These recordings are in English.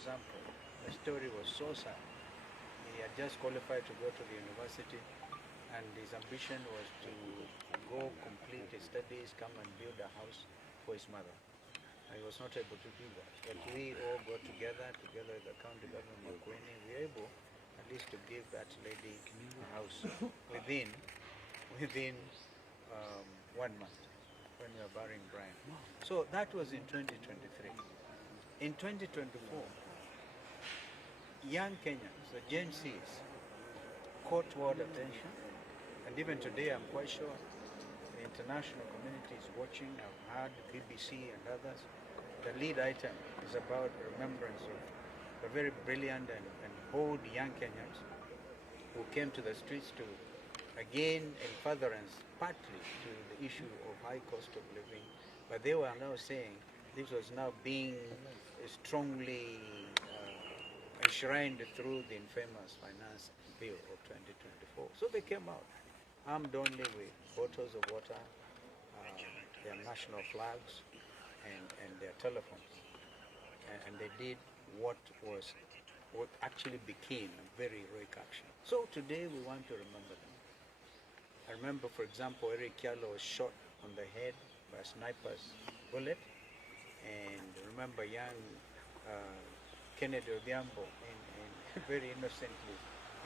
example, the story was so sad. He had just qualified to go to the university, and his ambition was to go complete his studies, come and build a house for his mother. And he was not able to do that. But we all got together with the county government of Makueni, we were able at least to give that lady a house within 1 month when we were burying Brian. So that was in 2023. In 2024, young Kenyans, the GenZs, caught world attention, and even today I'm quite sure the international community is watching. I've heard the BBC and others. The lead item is about remembrance of the very brilliant and bold young Kenyans who came to the streets to, again, in furtherance partly to the issue of high cost of living, but they were now saying this was now being strongly enshrined through the infamous finance bill of 2024. So they came out, armed only with bottles of water, their national flags, and their telephones. And they did what actually became a very heroic action. So today we want to remember them. I remember, for example, Eric Kialo was shot on the head by a sniper's bullet, and remember young Kennedy Odhiambo very innocently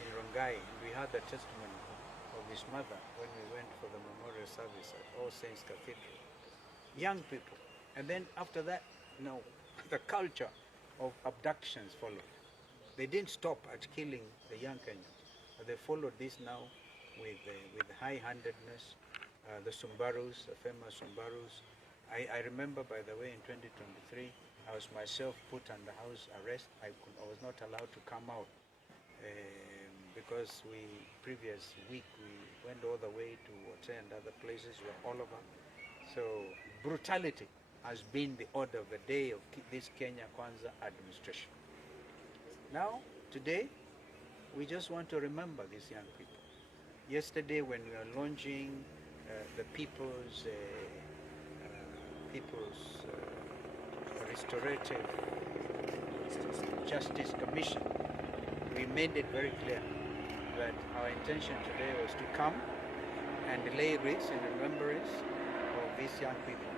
in Rongai, and we had the testimony of his mother when we went for the memorial service at All Saints Cathedral. Young people. And then after that, the culture of abductions followed. They didn't stop at killing the young Kenyans, but they followed this now with high-handedness. The Sumbarus, the famous Sumbarus. I remember, by the way, in 2023, I was myself put under house arrest. I was not allowed to come out because previous week we went all the way to Hotel and other places. We were all over. So brutality has been the order of the day of this Kenya Kwanza administration. Now, today, we just want to remember these young people. Yesterday, when we were launching the People's Restorative Justice Commission, we made it very clear that our intention today was to come and lay wreaths in remembrance of these young people.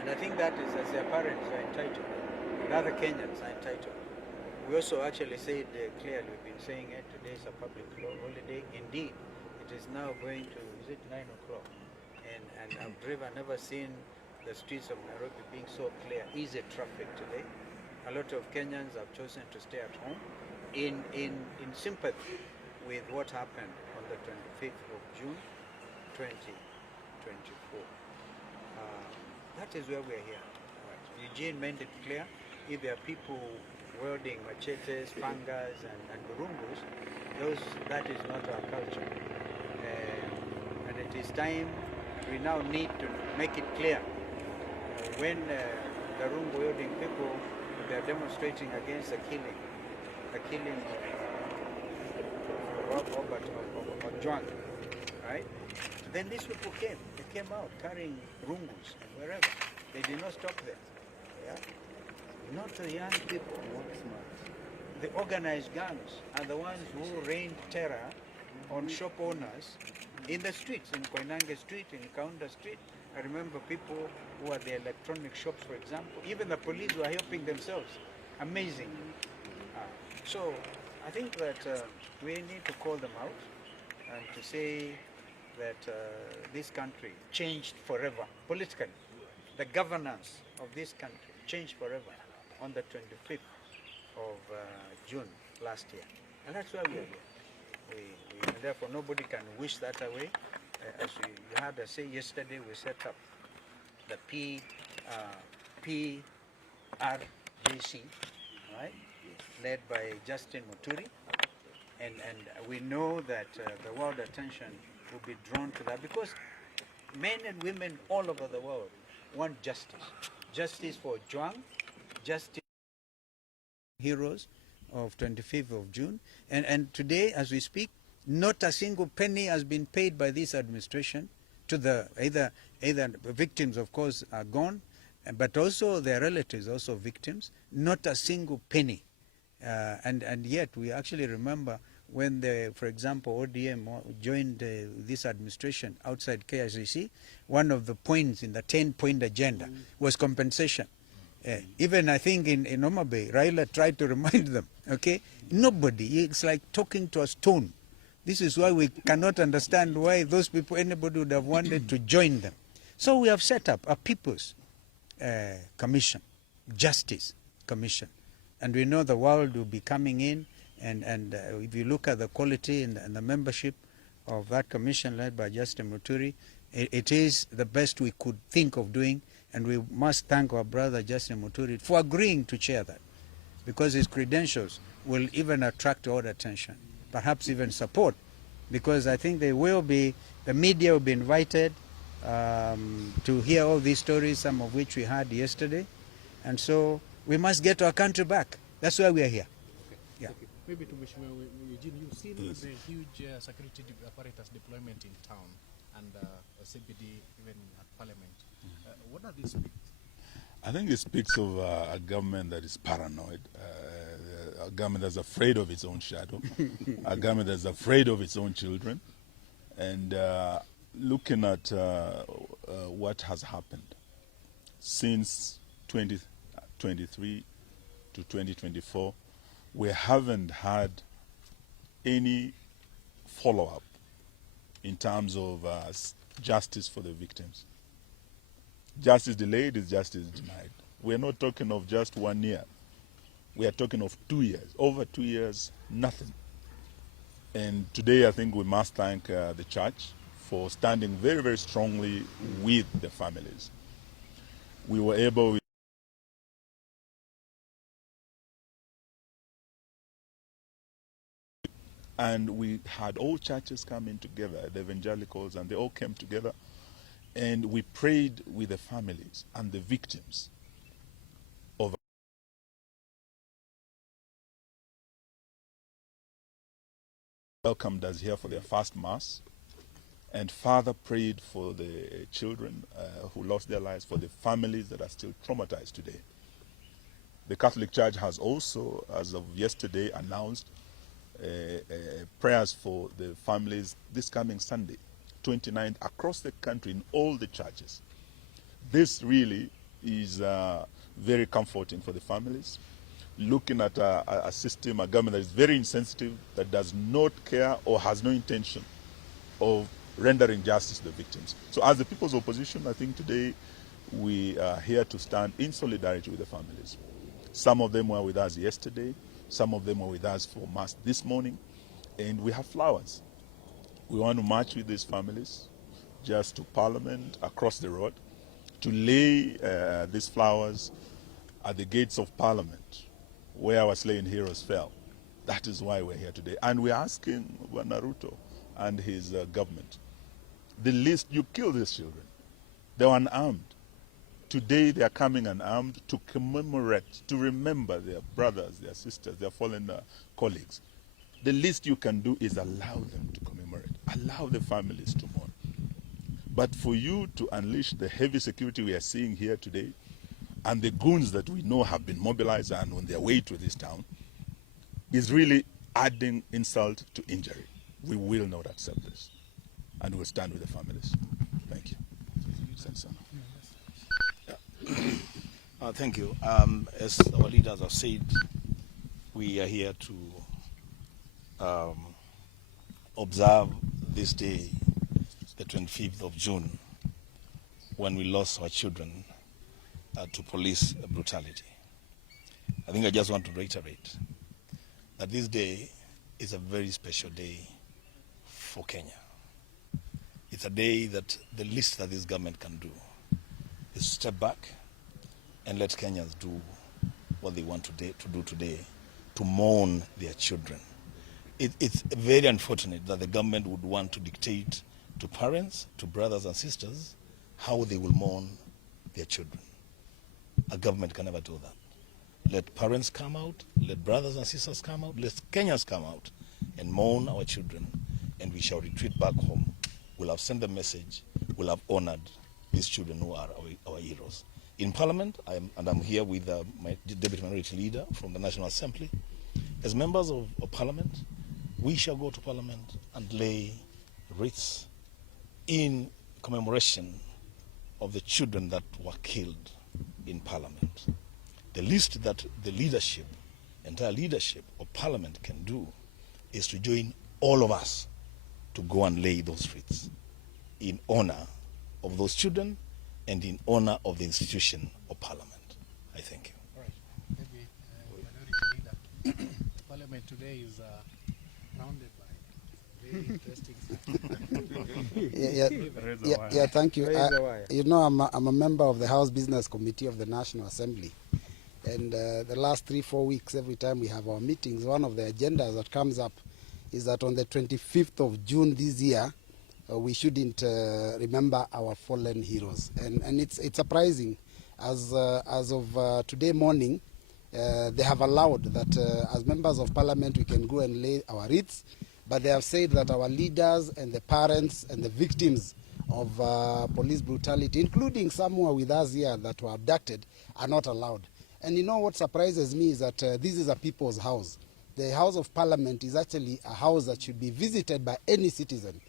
And I think that is, as their parents are entitled, and other Kenyans are entitled. We also actually said clearly, we've been saying it, today is a public holiday. Indeed, it is now going to, is it 9 o'clock? And I've never seen the streets of Nairobi being so clear. Easy traffic today. A lot of Kenyans have chosen to stay at home in sympathy with what happened on the 25th of June, 2024. That is where we are here. Eugene made it clear, if there are people wielding machetes, pangas, and burungus, that is not our culture. And it is time, we now need to make it clear. When the rungu wielding people, they are demonstrating against the killing of Juan, right? Then these people came. They came out carrying rungus and wherever. They did not stop there. Yeah? Not the young people. The organized gangs are the ones who rained terror on shop owners in the streets, in Koinange Street, in Kaunda Street. I remember people who are the electronic shops, for example. Even the police were helping themselves. Amazing. So I think that we need to call them out and to say that this country changed forever politically. The governance of this country changed forever on the 25th of June last year. And that's why we are here. And therefore nobody can wish that away. As you heard us say yesterday, we set up the PRDC, right, led by Justin Muturi, and we know that the world attention will be drawn to that because men and women all over the world want justice. Justice for Juang, justice for heroes of 25th of June. And today, as we speak, not a single penny has been paid by this administration to the either victims, of course, are gone, but also their relatives, also victims, not a single penny. And yet we actually remember when, for example, ODM joined this administration outside KICC, one of the points in the 10-point agenda was compensation. Even I think in Homa Bay, Raila tried to remind them, okay? Nobody, it's like talking to a stone. This is why we cannot understand why those people, anybody would have wanted to join them. So we have set up a People's Commission, Justice Commission. And we know the world will be coming in, and if you look at the quality and the membership of that commission led by Justin Muturi, it is the best we could think of doing, and we must thank our brother Justin Muturi for agreeing to chair that, because his credentials will even attract all attention, perhaps even support, because I think the media will be invited to hear all these stories, some of which we heard yesterday, and so we must get our country back. That's why we are here. Okay. Yeah. Okay. Maybe to Eugene, you've seen the huge security apparatus deployment in town and CBD, even at Parliament. What does this speak? I think it speaks of a government that is paranoid, a government that's afraid of its own shadow, a government that's afraid of its own children, and looking at what has happened since 2023 to 2024, we haven't had any follow-up in terms of justice for the victims. Justice delayed is justice denied. We're not talking of just 1 year. We are talking of 2 years. Over 2 years, nothing. And today I think we must thank the church for standing very, very strongly with the families. We were able and we had all churches coming together, the evangelicals, and they all came together, and we prayed with the families and the victims of welcomed us here for their first mass, and Father prayed for the children who lost their lives, for the families that are still traumatized today. The Catholic Church has also, as of yesterday, announced prayers for the families this coming Sunday, 29th, across the country in all the churches. This really is very comforting for the families. Looking at a system, a government that is very insensitive, that does not care or has no intention of rendering justice to the victims. So as the People's Opposition, I think today we are here to stand in solidarity with the families. Some of them were with us yesterday. Some of them were with us for Mass this morning. And we have flowers. We want to march with these families just to Parliament across the road to lay these flowers at the gates of Parliament where our slain heroes fell. That is why we're here today. And we're asking Naruto and his government, the least, you kill these children. They were unarmed. Today they are coming unarmed to commemorate, to remember their brothers, their sisters, their fallen colleagues. The least you can do is allow them to commemorate, allow the families to mourn. But for you to unleash the heavy security we are seeing here today, and the goons that we know have been mobilized and on their way to this town, is really adding insult to injury. We will not accept this, and we'll stand with the families. Thank you. Thank you. As our leaders have said, we are here to observe this day, the 25th of June, when we lost our children to police brutality. I think I just want to reiterate that this day is a very special day for Kenya. It's a day that the least that this government can do is step back and let Kenyans do what they want to do today, to mourn their children. It's very unfortunate that the government would want to dictate to parents, to brothers and sisters, how they will mourn their children. A government can never do that. Let parents come out, let brothers and sisters come out, let Kenyans come out and mourn our children, and we shall retreat back home. We'll have sent the message, we'll have honored these children who are our heroes. in Parliament, I'm here with my Deputy Minority Leader from the National Assembly. As members of Parliament, we shall go to Parliament and lay wreaths in commemoration of the children that were killed in Parliament. The least that the leadership, entire leadership of Parliament can do is to join all of us to go and lay those wreaths in honor of those children and in honor of the institution of Parliament. I thank you. All right. Maybe Minority Leader. Parliament today is rounded by very interesting thank you. You know, I'm a member of the House Business Committee of the National Assembly. And the last 3-4 weeks, every time we have our meetings, one of the agendas that comes up is that on the 25th of June this year, we shouldn't remember our fallen heroes. And it's surprising, as of today morning, they have allowed that as members of Parliament we can go and lay our wreaths, but they have said that our leaders and the parents and the victims of police brutality, including some who are with us here that were abducted, are not allowed. And you know what surprises me is that this is a people's house. The House of Parliament is actually a house that should be visited by any citizen.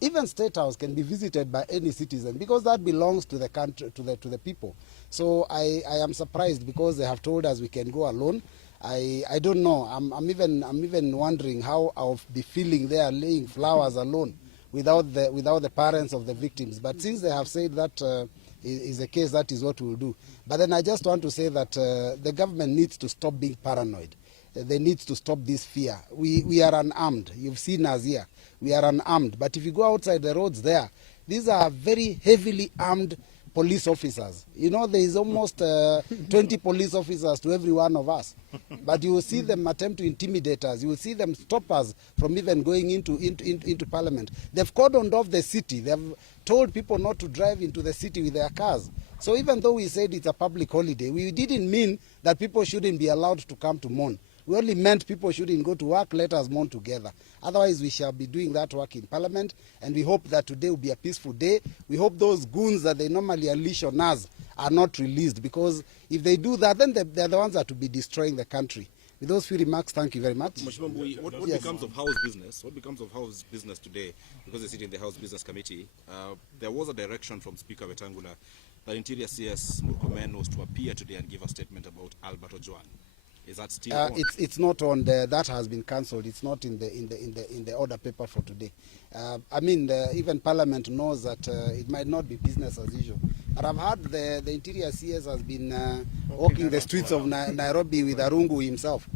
Even State House can be visited by any citizen because that belongs to the country, to the people. So I am surprised because they have told us we can go alone. I don't know. I'm even wondering how I'll be feeling there laying flowers alone without the parents of the victims. But since they have said that is the case, that is what we'll do. But then I just want to say that the government needs to stop being paranoid. They need to stop this fear. We are unarmed. You've seen us here. We are unarmed. But if you go outside the roads there, these are very heavily armed police officers. You know, there is almost 20 police officers to every one of us. But you will see them attempt to intimidate us. You will see them stop us from even going into Parliament. They've cordoned off the city. They've told people not to drive into the city with their cars. So even though we said it's a public holiday, we didn't mean that people shouldn't be allowed to come to mourn. We only meant people shouldn't go to work, let us mourn together. Otherwise, we shall be doing that work in Parliament, and we hope that today will be a peaceful day. We hope those goons that they normally unleash on us are not released, because if they do that, then they're the ones that will be destroying the country. With those few remarks, thank you very much. What becomes of House business? What becomes of House business today? Because they sit in the House Business Committee. There was a direction from Speaker Wetangula that Interior CS Murkomen was to appear today and give a statement about Albert Ojwang. Is that still on? It's not on the, that has been cancelled. It's not in the order paper for today. I mean, even Parliament knows that it might not be business as usual. But I've heard the Interior CS has been walking the streets of Nairobi with Arungu himself,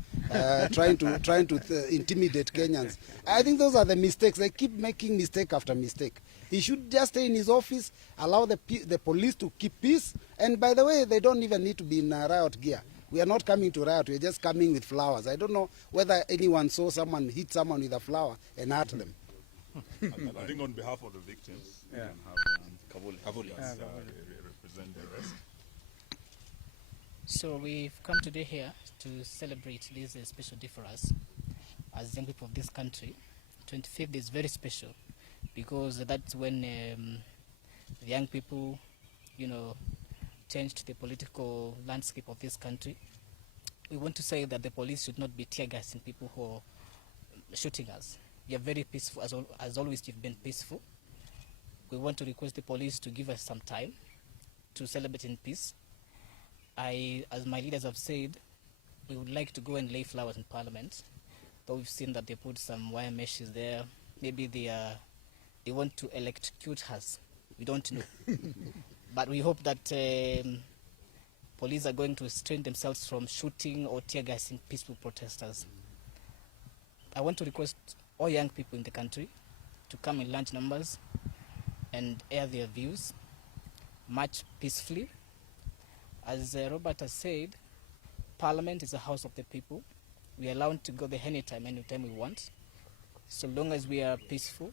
trying to intimidate Kenyans. I think those are the mistakes. They keep making mistake after mistake. He should just stay in his office, allow the police to keep peace. And by the way, they don't even need to be in riot gear. We are not coming to riot. We are just coming with flowers. I don't know whether anyone saw someone hit someone with a flower and hurt them. I think on behalf of the victims, we can have Kavuli represent the rest. So we've come today here to celebrate this special day for us as young people of this country. 25th is very special because that's when the young people, you know, changed the political landscape of this country. We want to say that the police should not be tear gassing people who are shooting us. We are very peaceful, as always you've been peaceful. We want to request the police to give us some time to celebrate in peace. As my leaders have said, we would like to go and lay flowers in Parliament, though we've seen that they put some wire meshes there. Maybe they want to electrocute us. We don't know. But we hope that police are going to restrain themselves from shooting or tear gassing peaceful protesters. I want to request all young people in the country to come in large numbers and air their views, march peacefully. As Robert has said, Parliament is a house of the people. We are allowed to go there anytime we want, so long as we are peaceful,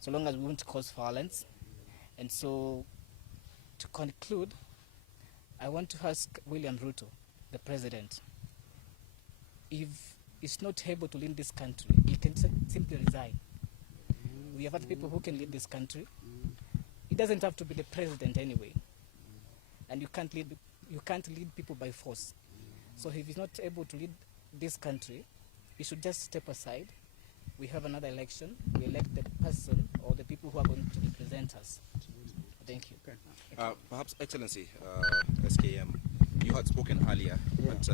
so long as we won't cause violence. And so, to conclude, I want to ask William Ruto, the president, if he's not able to lead this country, he can simply resign. We have other people who can lead this country. He doesn't have to be the president anyway. and you can't lead people by force. So if he's not able to lead this country, he should just step aside. We have another election. We elect the person or the people who are going to represent us. Thank you. Perhaps, Excellency, SKM, you had spoken earlier, but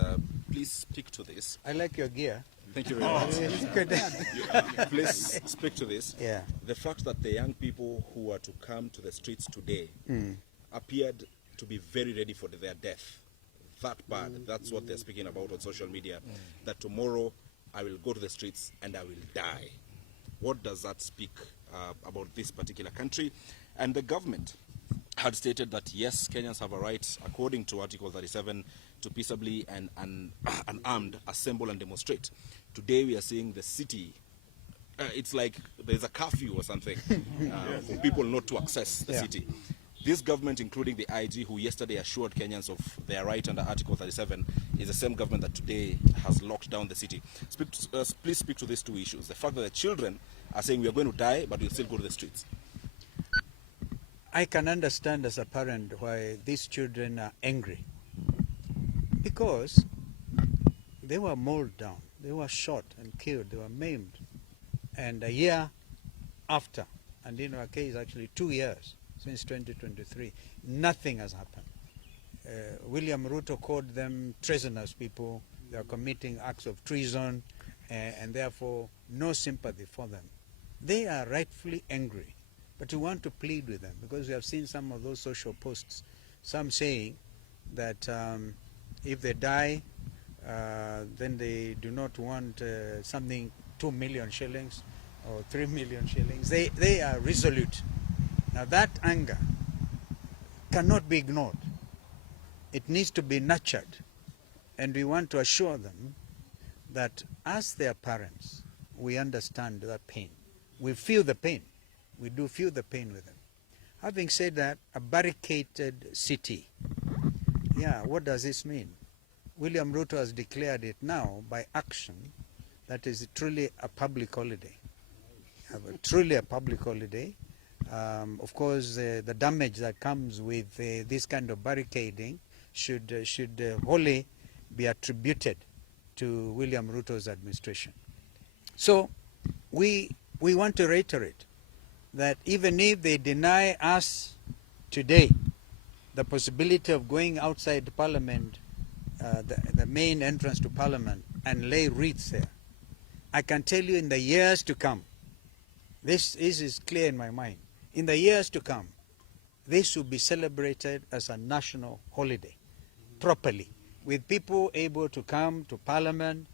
please speak to this. I like your gear. Thank you very much. Please speak to this. Yeah. The fact that the young people who are to come to the streets today appeared to be very ready for their death. That bad. That's what they're speaking about on social media. That tomorrow I will go to the streets and I will die. What does that speak about this particular country? And the government had stated that yes, Kenyans have a right, according to Article 37, to peaceably and unarmed assemble and demonstrate. Today we are seeing the city, it's like there's a curfew or something for people not to access the city. This government, including the IG, who yesterday assured Kenyans of their right under Article 37, is the same government that today has locked down the city. Please speak to these two issues. The fact that the children are saying we are going to die, but we'll still go to the streets. I can understand as a parent why these children are angry. Because they were mauled down, they were shot and killed, they were maimed. And a year after, and in our case actually 2 years, since 2023, nothing has happened. William Ruto called them treasonous people. They are committing acts of treason, and therefore no sympathy for them. They are rightfully angry, but we want to plead with them because we have seen some of those social posts, some saying that if they die, then they do not want something 2 million shillings or 3 million shillings. They are resolute. Now that anger cannot be ignored. It needs to be nurtured. And we want to assure them that as their parents, we understand that pain. We feel the pain. We do feel the pain with them. Having said that, a barricaded city, what does this mean? William Ruto has declared it now by action that is truly a public holiday. Truly a public holiday. Of course, the damage that comes with this kind of barricading should wholly be attributed to William Ruto's administration. So we want to reiterate that even if they deny us today the possibility of going outside Parliament, the main entrance to Parliament, and lay wreaths there, I can tell you in the years to come, this is clear in my mind, in the years to come, this will be celebrated as a national holiday, properly, with people able to come to Parliament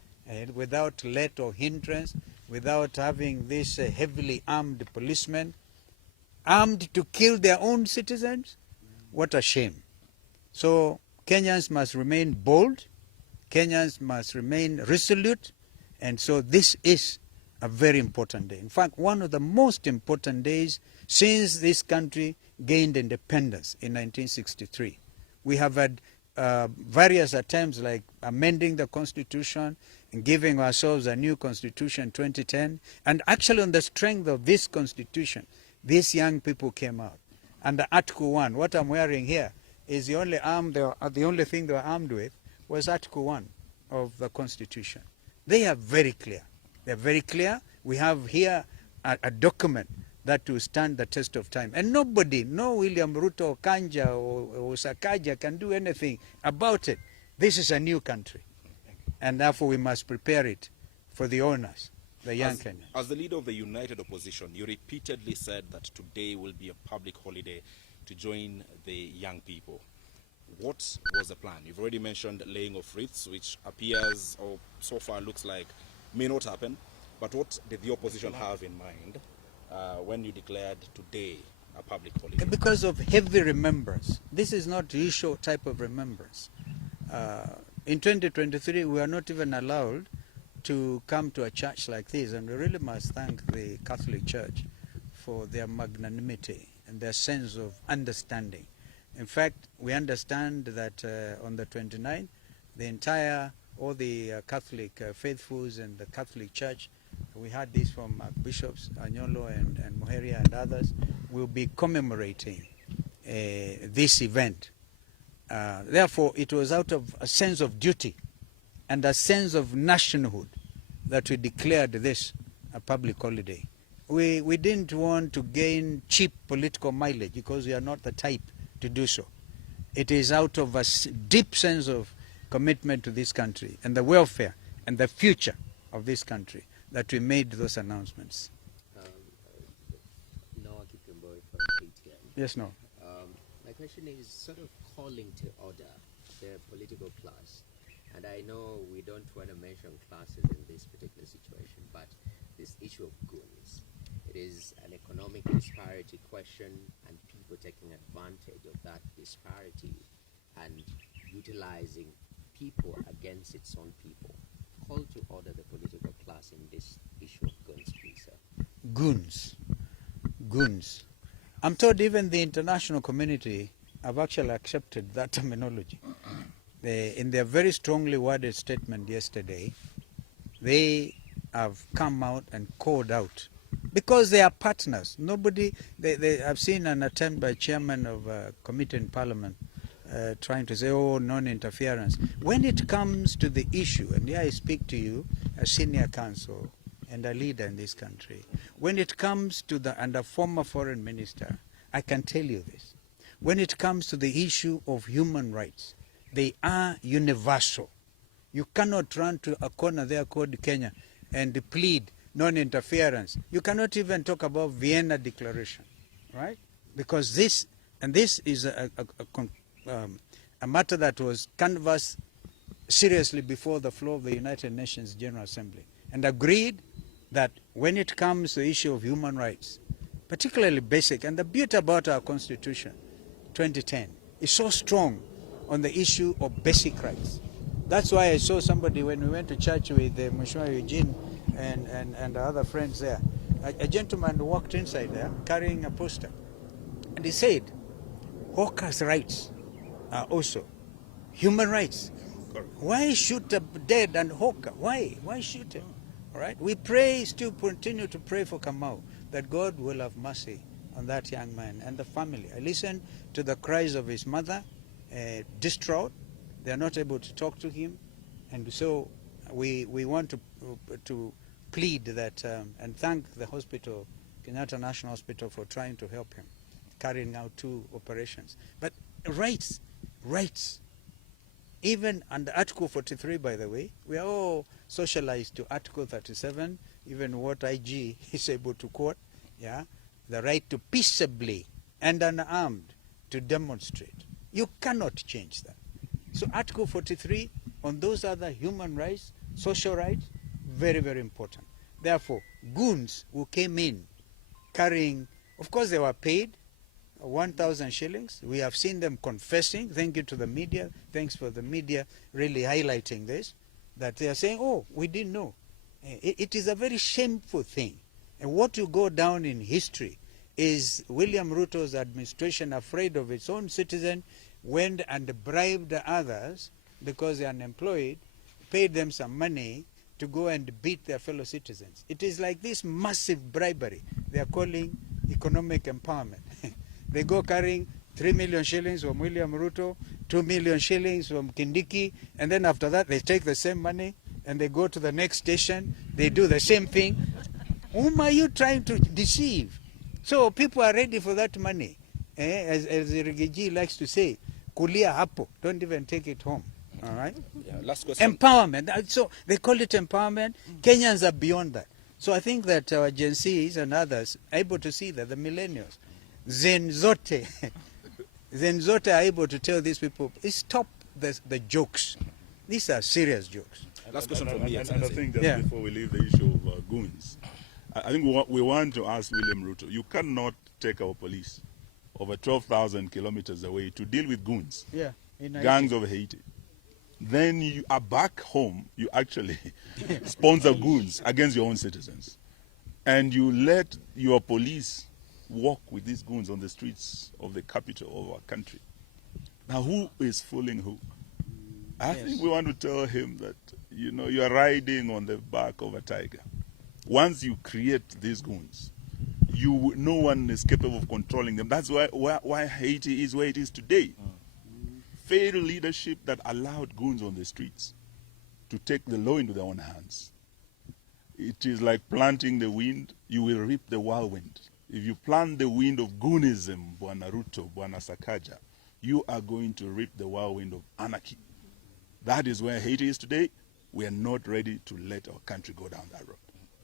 without let or hindrance, without having this heavily armed policemen, armed to kill their own citizens. What a shame. So Kenyans must remain bold, Kenyans must remain resolute, and so this is a very important day. In fact, one of the most important days since this country gained independence in 1963. We have had various attempts like amending the constitution and giving ourselves a new constitution in 2010. And actually on the strength of this constitution, these young people came out. Under Article 1, what I'm wearing here is the only thing they were armed with was Article 1 of the constitution. They are very clear. They're very clear. We have here a document that will stand the test of time. And nobody, no William Ruto, Kanja, or Sakaja can do anything about it. This is a new country. And therefore we must prepare it for the owners, the young Kenyans. As the leader of the united opposition, you repeatedly said that today will be a public holiday to join the young people. What was the plan? You've already mentioned laying of wreaths, which appears, or so far looks like, may not happen. But what did the opposition have in mind when you declared today a public holiday? Because of heavy remembrance. This is not the usual type of remembrance. In 2023, we are not even allowed to come to a church like this, and we really must thank the Catholic Church for their magnanimity and their sense of understanding. In fact, we understand that on the 29th, all the Catholic faithfuls and the Catholic Church, we had this from Bishops Anyolo and Muheria and others, will be commemorating this event Therefore, it was out of a sense of duty and a sense of nationhood that we declared this a public holiday. We didn't want to gain cheap political mileage because we are not the type to do so. It is out of a deep sense of commitment to this country and the welfare and the future of this country that we made those announcements. Yes, no. My question is sort of calling to order the political class. And I know we don't want to mention classes in this particular situation, but this issue of goons, it is an economic disparity question and people taking advantage of that disparity and utilizing people against its own people. Call to order the political class in this issue of goons, please, sir. Goons. Goons. I'm told even the international community have actually accepted that terminology. In their very strongly worded statement yesterday, they have come out and called out because they are partners. Nobody, I've seen an attempt by chairman of a committee in parliament trying to say, oh, non-interference. When it comes to the issue, and here I speak to you as senior counsel and a leader in this country, when it comes to and a former foreign minister, I can tell you this. When it comes to the issue of human rights, they are universal. You cannot run to a corner there called Kenya and plead non-interference. You cannot even talk about Vienna Declaration, right? Because this is a matter that was canvassed seriously before the floor of the United Nations General Assembly and agreed that when it comes to the issue of human rights, particularly basic, and the beauty about our Constitution, 2010, is so strong on the issue of basic rights. That's why I saw somebody when we went to church with Musyoka, Eugene and the other friends there. A gentleman walked inside there carrying a poster. And he said, hawkers' rights are also human rights. Why shoot a dead and hawker? Why? Why shoot him? All right? We pray, still continue to pray for Kamau, that God will have mercy on that young man and the family. I listened to the cries of his mother, distraught. They are not able to talk to him. And so we want to plead that and thank the hospital, Kenyatta National Hospital, for trying to help him, carrying out 2 operations. But rights. Even under Article 43, by the way, we are all socialized to Article 37, even what IG is able to quote, yeah, the right to peaceably and unarmed to demonstrate. You cannot change that. So Article 43, on those other human rights, social rights, very, very important. Therefore, goons who came in carrying, of course they were paid 1,000 shillings. We have seen them confessing. Thank you to the media. Thanks for the media really highlighting this, that they are saying, oh, we didn't know. It is a very shameful thing. And what will go down in history is William Ruto's administration, afraid of its own citizen, went and bribed others because they are unemployed, paid them some money to go and beat their fellow citizens. It is like this massive bribery they are calling economic empowerment. They go carrying 3 million shillings from William Ruto, 2 million shillings from Kindiki, and then after that they take the same money and they go to the next station, they do the same thing. Whom are you trying to deceive? So people are ready for that money. As Rigiji likes to say, kulia hapo, don't even take it home. All right? Yeah, last question. Empowerment. So they call it empowerment. Kenyans are beyond that. So I think that our GenZs and others are able to see that, the millennials, Zenzote are able to tell these people, stop the jokes. These are serious jokes. Last question from me. And I think that before we leave the issue of goons, I think we want to ask William Ruto, you cannot take our police over 12,000 kilometers away to deal with goons, gangs of Haiti. Then you are back home, you actually sponsor goons against your own citizens. And you let your police walk with these goons on the streets of the capital of our country. Now, who is fooling who? I think we want to tell him that, you are riding on the back of a tiger. Once you create these goons, no one is capable of controlling them. That's why Haiti is where it is today. failed leadership that allowed goons on the streets to take the law into their own hands. It is like planting the wind, you will reap the whirlwind. If you plant the wind of goonism, Bwana Ruto, Bwana Sakaja, you are going to reap the whirlwind of anarchy. That is where Haiti is today. We are not ready to let our country go down that road.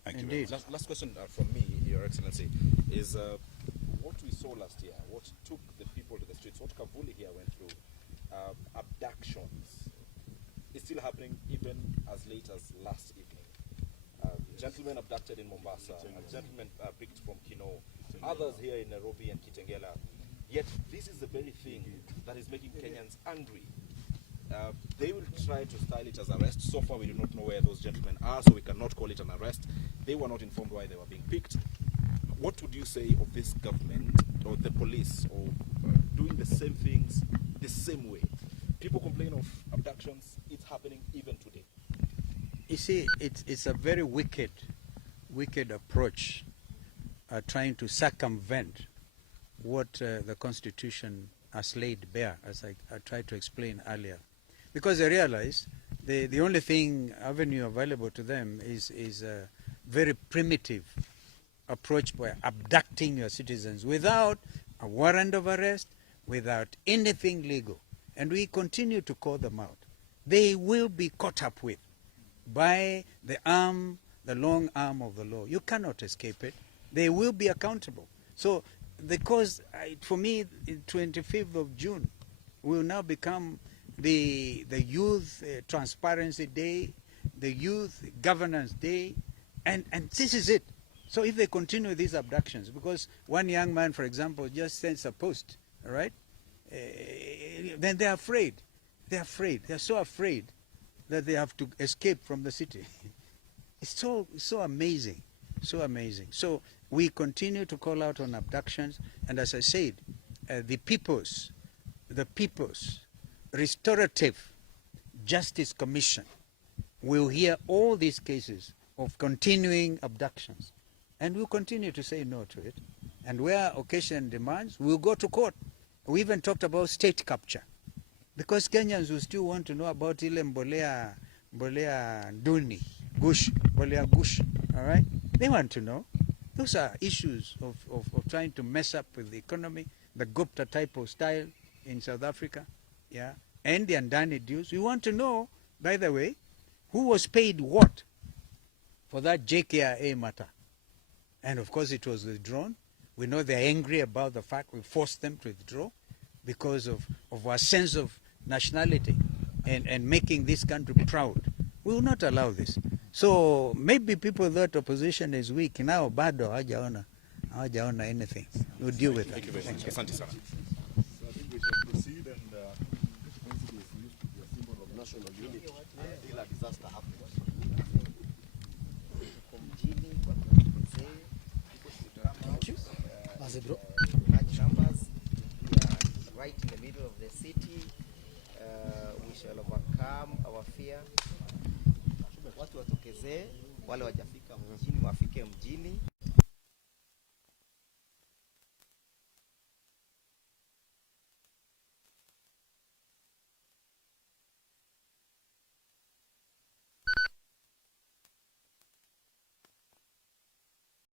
Thank you very much. Last question from me, Your Excellency, is what we saw last year, what took the people to the streets, what Kavuli here went through, abductions, is still happening even as late as last evening. Gentlemen abducted in Mombasa, a gentleman picked from Kino, others here in Nairobi and Kitengela. Yet this is the very thing that is making Kenyans angry. They will try to style it as arrest. So far we do not know where those gentlemen are, so we cannot call it an arrest. They were not informed why they were being picked. What would you say of this government or the police or doing the same things the same way? People complain of abductions. It's happening even today. You see, it's a very wicked approach, trying to circumvent what the Constitution has laid bare, as I tried to explain earlier. Because they realize the only avenue available to them is a very primitive approach by abducting your citizens without a warrant of arrest, without anything legal. And we continue to call them out. They will be caught up with by the long arm of the law. You cannot escape it. They will be accountable. So, because for me, 25th of June will now become the Youth Transparency Day, the Youth Governance Day, and this is it. So if they continue these abductions, because one young man, for example, just sends a post, all right, then they're afraid. They're afraid. They're so afraid that they have to escape from the city. It's so amazing, so amazing. So we continue to call out on abductions, and as I said, the People's Restorative Justice Commission will hear all these cases of continuing abductions, and we'll continue to say no to it. And where occasion demands, we'll go to court. We even talked about state capture, because Kenyans will still want to know about ile mbolea nduni, mbolea gush, all right? They want to know. Those are issues of trying to mess up with the economy, the Gupta type of style in South Africa, yeah, and the Andani dues. We want to know, by the way, who was paid what for that JKIA matter. And of course it was withdrawn. We know they're angry about the fact we forced them to withdraw because of our sense of nationality and making this country proud. We will not allow this. So maybe people thought opposition is weak. Now bado hawajaona anything. We'll deal with it. Thank you very much. Asante sana. So I think we shall proceed, and consequences used to be a symbol of national unity until a disaster happens. Large numbers, right in the middle of the city. We shall overcome our fear. Watu watokezee, wale wajafika mjini wafike mjini.